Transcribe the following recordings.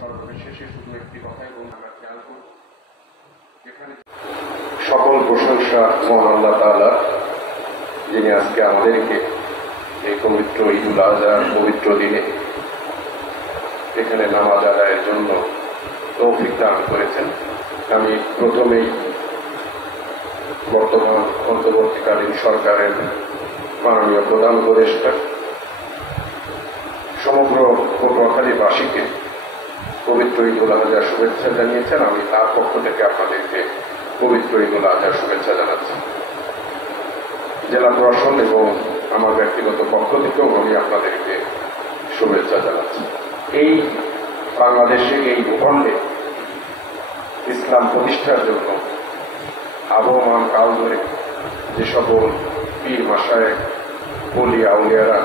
সর্বশেষে শুধু একটি কথাই বলুন, আমরা খেয়াল করব যেখানে সকল প্রশংসা মহান আল্লাহ তাআলা, যিনি আজকে আমাদেরকে এই পবিত্র ঈদুল আজহার পবিত্র দিনে এখানে নামাজ আদায়ের জন্য তৌফিক দান করেছেন। আমি প্রথমেই বর্তমান অন্তর্বর্তীকালীন সরকারের মাননীয় প্রধান উপদেষ্টা সমগ্র পটুয়াখালীবাসীকে পবিত্র ঈদুল আজহার শুভেচ্ছা জানিয়েছেন। আমি তার পক্ষ থেকে আপনাদেরকে পবিত্র ঈদুল আজহার শুভেচ্ছা জানাচ্ছি। জেলা প্রশাসন এবং আমার ব্যক্তিগত পক্ষ থেকেও আমি আপনাদেরকে শুভেচ্ছা জানাচ্ছি। এই বাংলাদেশে এই ভূখণ্ডে ইসলাম প্রতিষ্ঠার জন্য আবহমান কাল ধরে যে সকল পীর মাশায়েখ ওলি আউলিয়ারা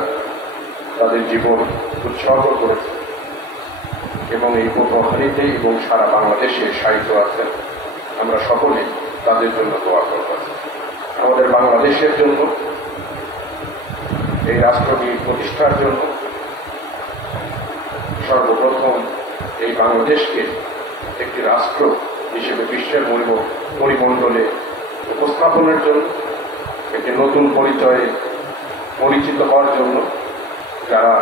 তাদের জীবন উৎসর্গ করেছে এবং এই পটুয়াখালীতে এবং সারা বাংলাদেশে সাহিত্য আছেন, আমরা সকলেই তাদের জন্য দোয়া করব। আমাদের বাংলাদেশের জন্য, এই রাষ্ট্রটি প্রতিষ্ঠার জন্য সর্বপ্রথম এই বাংলাদেশকে একটি রাষ্ট্র হিসেবে বিশ্বের পরিমণ্ডলে উপস্থাপনের জন্য, একটি নতুন পরিচয়ে পরিচিত হওয়ার জন্য যারা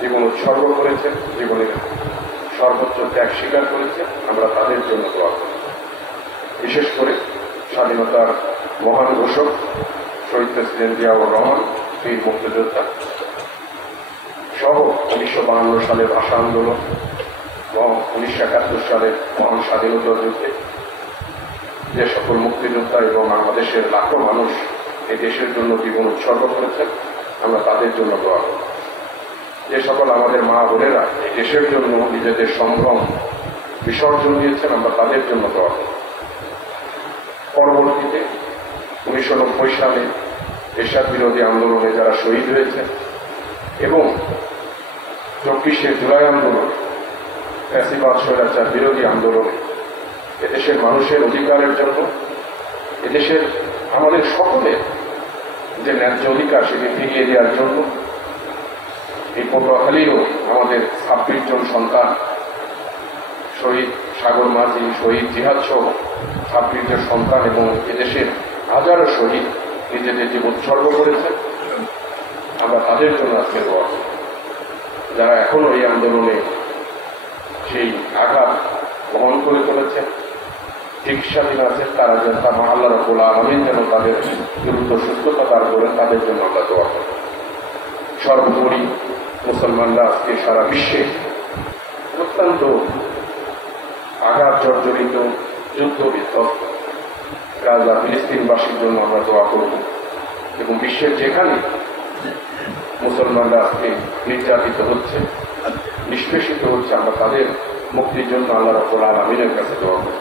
জীবন উৎসর্গ করেছেন, জীবনের সর্বোচ্চ ত্যাগ স্বীকার করেছেন, আমরা তাদের জন্য দোয়া করি। বিশেষ করে স্বাধীনতার মহান ঘোষক শহীদ প্রেসিডেন্ট জিয়াউর রহমান, বীর মুক্তিযোদ্ধা সহ 1952 সালের ভাষা আন্দোলন এবং 1971 সালের মহান স্বাধীনতা যুদ্ধে যে সকল মুক্তিযোদ্ধা এবং বাংলাদেশের লাখো মানুষ এই দেশের জন্য জীবন উৎসর্গ করেছেন, আমরা তাদের জন্য দোয়া করি। যে সকল আমাদের মা বোনেরা এই দেশের জন্য নিজেদের সম্ভ্রম বিসর্জন দিয়েছেন, আমরা তাদের জন্য দোয়া করি। পরবর্তীতে 1990 সালে এরশাদ বিরোধী আন্দোলনে যারা শহীদ হয়েছেন এবং 24শে জুলাই আন্দোলন, ফ্যাসিবাদ স্বৈরাচার বিরোধী আন্দোলনে এদেশের মানুষের অধিকারের জন্য, এদেশের আমাদের সকলের যে ন্যায্য অধিকার সেটি ফিরিয়ে দেওয়ার জন্য এই পটুয়াখালীরও আমাদের 26 জন সন্তান শহীদ সাগর মাঝি, শহীদ জিহাদ সহ 26 জন সন্তান এবং এদেশের হাজারো শহীদ নিজেদের জীবন উৎসর্গ করেছেন, আমরা তাদের জন্য আজকে দোয়া করি। যারা এখনো এই আন্দোলনে সেই আঘাত বহন করে চলেছেন, চিকিৎসাধীন আছেন, তারা যেন আল্লাহ রাব্বুল আলামিন যেন তাদের দ্রুত সুস্থতা দান করেন, তাদের জন্য আমরা দোয়া করি। সর্বোপরি মুসলমানরা আজকে সারা বিশ্বে অত্যন্ত আঘাত জর্জরিত যুদ্ধ বিধ্বস্ত গাজা ফিলিস্তিনবাসীর জন্য আমরা দোয়া করব এবং বিশ্বের যেখানে মুসলমানরা আজকে নির্যাতিত হচ্ছে, নিষ্পেষিত হচ্ছে, আমরা তাদের মুক্তির জন্য আল্লাহ রাব্বুল আলামিনের কাছে দোয়া করব।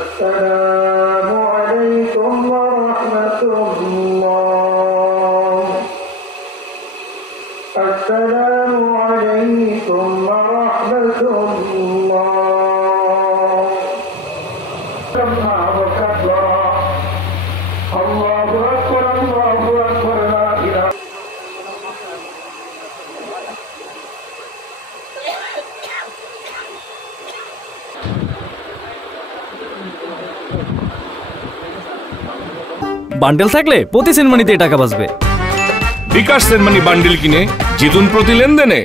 السلام عليكم ورحمة الله. السلام عليكم ورحمة الله. الله أكبر الله أكبر الله أكبر لا إله. বান্ডেল থাকলে প্রতি সেনমানিতে টাকা বাঁচবে। বিকাশ সেনমানি বান্ডেল কিনে জিতুন প্রতি লেনদেনে।